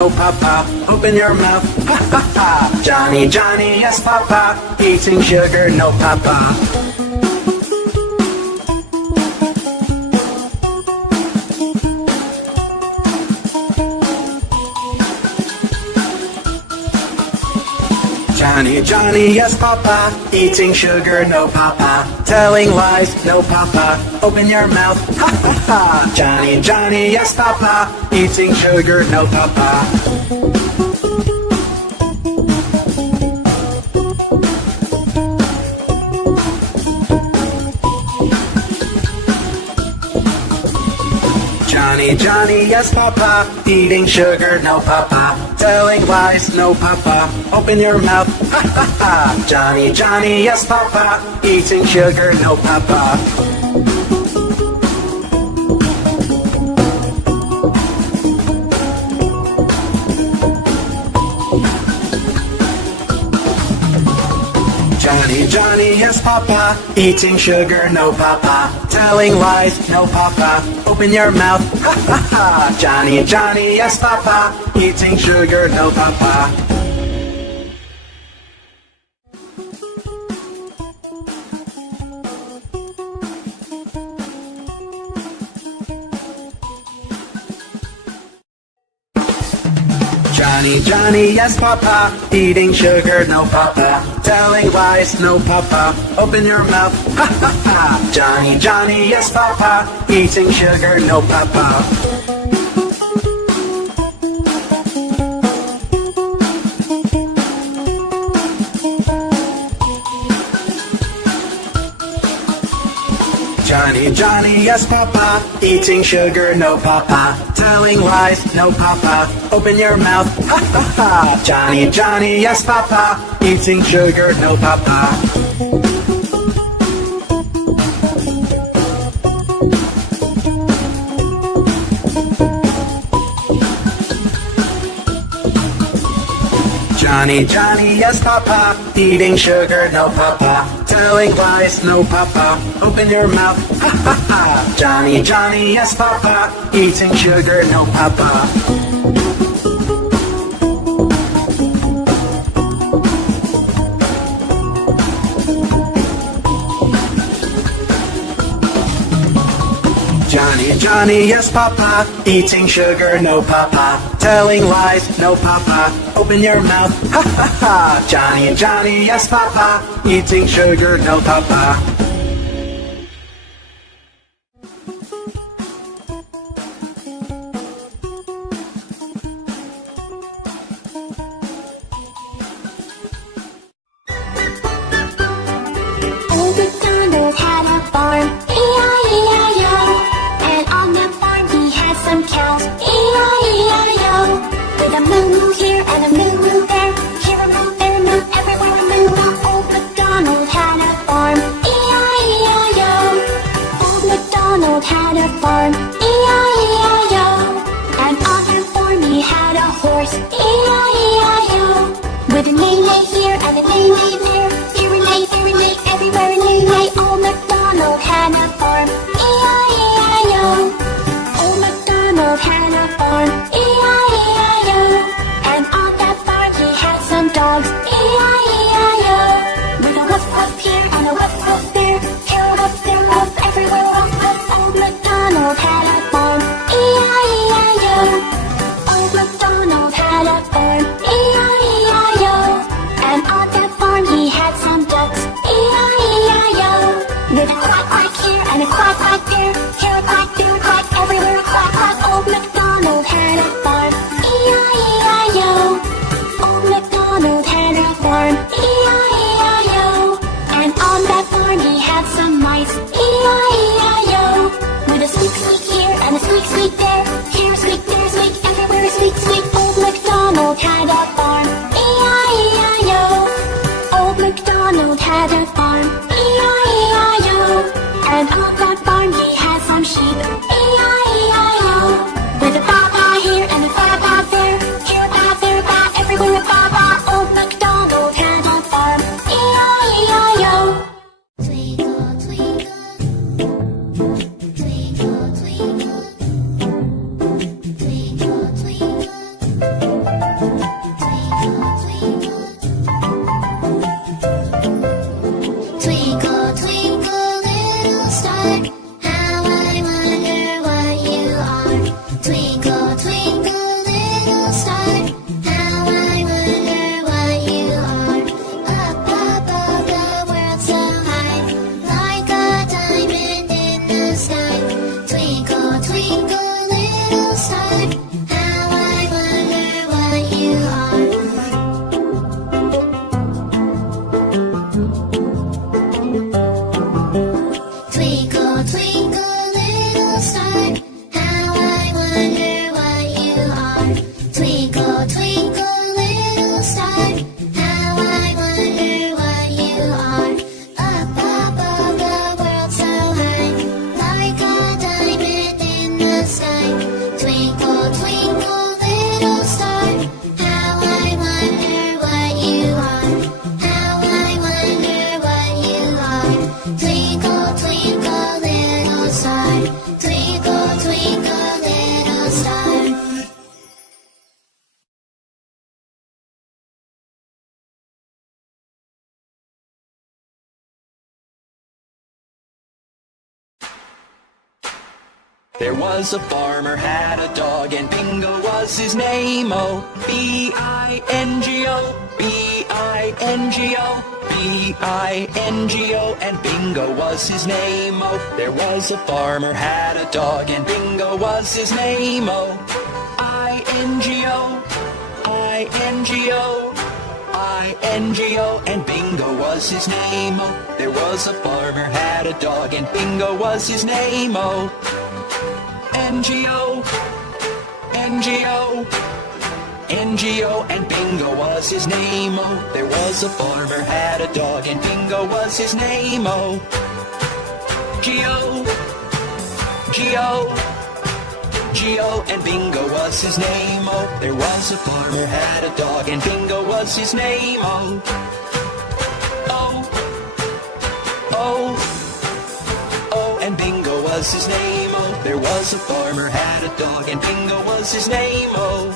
No, Papa, open your mouth, ha ha ha. Johny, Johny, yes, Papa, eating sugar, no, Papa. Johny, Johny, yes, Papa, eating sugar, no, Papa. Telling lies, no, Papa, open your mouth, ha ha ha. Johny, Johny, yes, Papa, eating sugar, no, Papa. Johny, Johny, yes, Papa, eating sugar, no, Papa. Telling lies, no, Papa, open your mouth, ha ha ha. Johny, Johny, yes, Papa, eating sugar, no, Papa. Johny, Johny, yes, Papa, eating sugar, no, Papa. Telling lies, no, Papa, open your mouth, ha ha ha. Johny, Johny, yes, Papa, eating sugar, no, Papa. Johny, Johny, yes, Papa, eating sugar, no, Papa. Telling lies, no, Papa, open your mouth, ha ha ha. Johny, Johny, yes, Papa, eating sugar, no, Papa. Johny, Johny, yes, Papa, eating sugar, no, Papa. Telling lies, no, Papa, open your mouth, ha ha ha. Johny, Johny, yes, Papa, eating sugar, no, Papa. Johny, Johny, yes, Papa, eating sugar, no, Papa. Telling lies, no, Papa, open your mouth, ha ha ha. Johny, Johny, yes, Papa, eating sugar, no, Papa. Johny, Johny, yes, Papa, eating sugar, no, Papa. Telling lies, no, Papa, open your mouth, ha ha ha. Johny, Johny, yes, Papa, eating sugar, no, Papa. Old Macdonald had a farm, E-I-E-I-O. And on that farm he had some cows, E-I-E-I-O. With a moo-moo here and a moo-moo there, here a moo, there a moo, everywhere a moo-moo. Old Macdonald had a farm, E-I-E-I-O. Old Macdonald had a farm, E-I-E-I-O. And on that farm he had a horse, E-I-E-I-O. With a neigh-neigh here and a neigh-neigh there, here a neigh, there a neigh, everywhere a neigh-neigh. Old Macdonald had a farm, E-I-E-I-O. Old Macdonald had a farm, E-I-E-I-O. And on that farm he had some dogs, E-I-E-I-O. With a woof woof here and a woof woof there, here a woof, there a woof, everywhere a woof woof. Old Macdonald had a farm, E-I-E-I-O. Old Macdonald had a farm, E-I-E-I-O. And on that farm he had some ducks, E-I-E-I-O. With a quack quack here and a quack quack there, here a quack, there a quack, everywhere a quack quack. Old Macdonald had a farm, E-I-E-I-O. Old Macdonald had a farm, E-I-E-I-O. And on that farm he had some mice, E-I-E-I-O. With a squeak squeak here and a squeak squeak there, here a squeak, there a squeak, everywhere a squeak squeak. Old Macdonald There was a farmer had a dog, and Bingo was his name. Oh, B-I-N-G-O, B-I-N-G-O, B-I-N-G-O, and Bingo was his name. Oh, there was a farmer had a dog, and Bingo was his name. Oh, I-N-G-O, I-N-G-O, I-N-G-O, and Bingo was his name. Oh, there was a farmer had a dog, and Bingo was his name. Oh, N-G-O, N-G-O, N-G-O, and Bingo was his name. Oh, there was a farmer had a dog, and Bingo was his name. Oh, G-O, G-O, G-O, and Bingo was his name. Oh, there was a farmer had a dog, and Bingo was his name. Oh, oh, oh, oh, and Bingo was his name. Oh, there was a farmer had a dog, and Bingo was his name. Oh,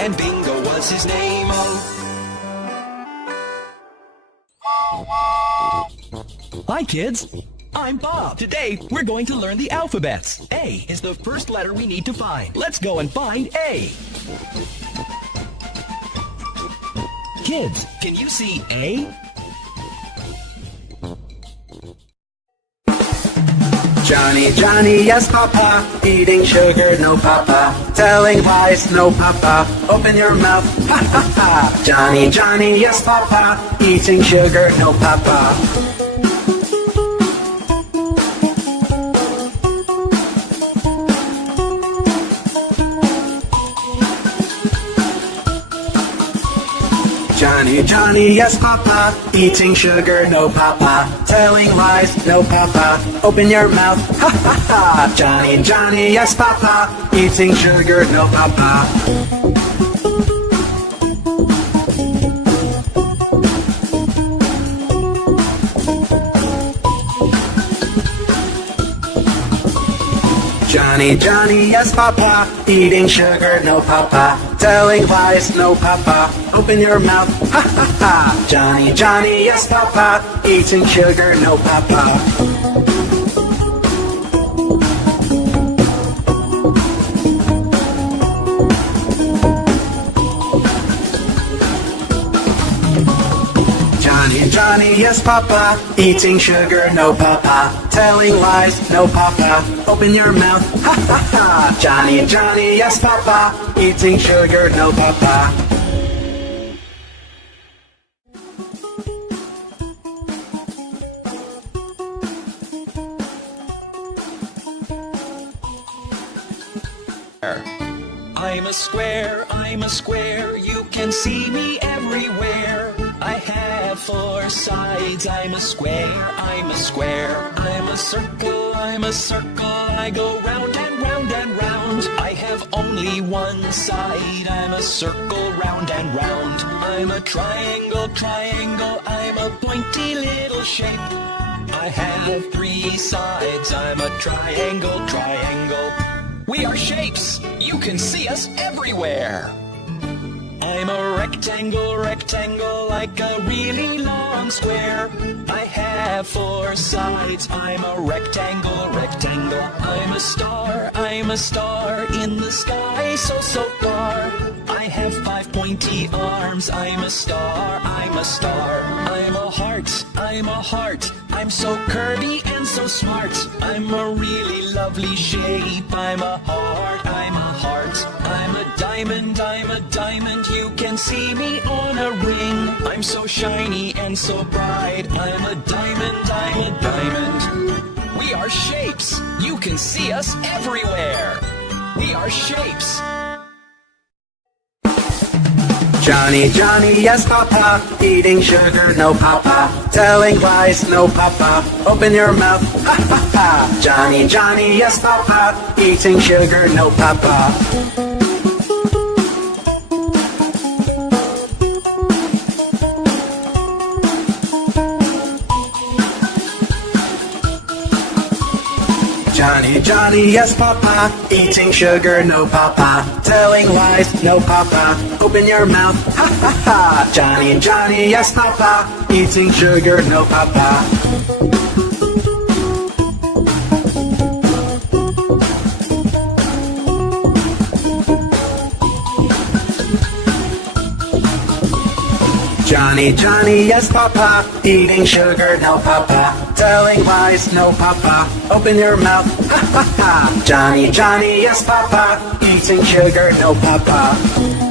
and Bingo was his name. Oh. Hi, kids. I'm Bob. Today, we're going to learn the alphabets. A is the first letter we need to find. Let's go and find A. Kids, can you see A? Johny Johny, yes papa, eating sugar, no papa, telling lies, no papa, open your mouth, ha ha ha. Johny Johny, yes papa, eating sugar, no papa. Johny Johny, yes papa, eating sugar, no papa, telling lies, no papa, open your mouth, ha ha ha. Johny Johny, yes papa, eating sugar, no papa. Johny Johny, yes papa, eating sugar, no papa, telling lies, no papa, open your mouth, ha ha ha. Johny Johny, yes papa, eating sugar, no papa. Johny Johny, yes papa, eating sugar, no papa, telling lies, no papa, open your mouth, ha ha ha. Johny Johny, yes papa, eating sugar, no papa. I'm a square, you can see me everywhere. I have four sides, I'm a square, I'm a square. I'm a circle, I go round and round and round. I have only one side, I'm a circle, round and round. I'm a triangle, I'm a pointy little shape. I have three sides, I'm a triangle. We are shapes, you can see us everywhere. I'm a rectangle, like a really long square. I have four sides, I'm a rectangle. I'm a star in the sky, so far. I have five pointy arms, I'm a star. I'm a heart, I'm so curvy and so smart. I'm a really lovely shape, I'm a heart. I'm a diamond, you can see me on a ring. I'm so shiny and so bright, I'm a diamond. We are shapes, you can see us everywhere. We are shapes. Johny Johny, yes papa, eating sugar, no papa, telling lies, no papa, open your mouth, ha ha ha. Johny Johny, yes papa, eating sugar, no papa. Johny Johny, yes papa, eating sugar, no papa, telling lies, no papa, open your mouth, ha ha ha. Johny Johny, yes papa, eating sugar, no papa. Johnny, Johnny, yes, Papa. Eating sugar, no, Papa. Telling lies, no, Papa. Open your mouth, ha, ha, ha. Johnny, Johnny, yes, Papa. Eating sugar, no, Papa.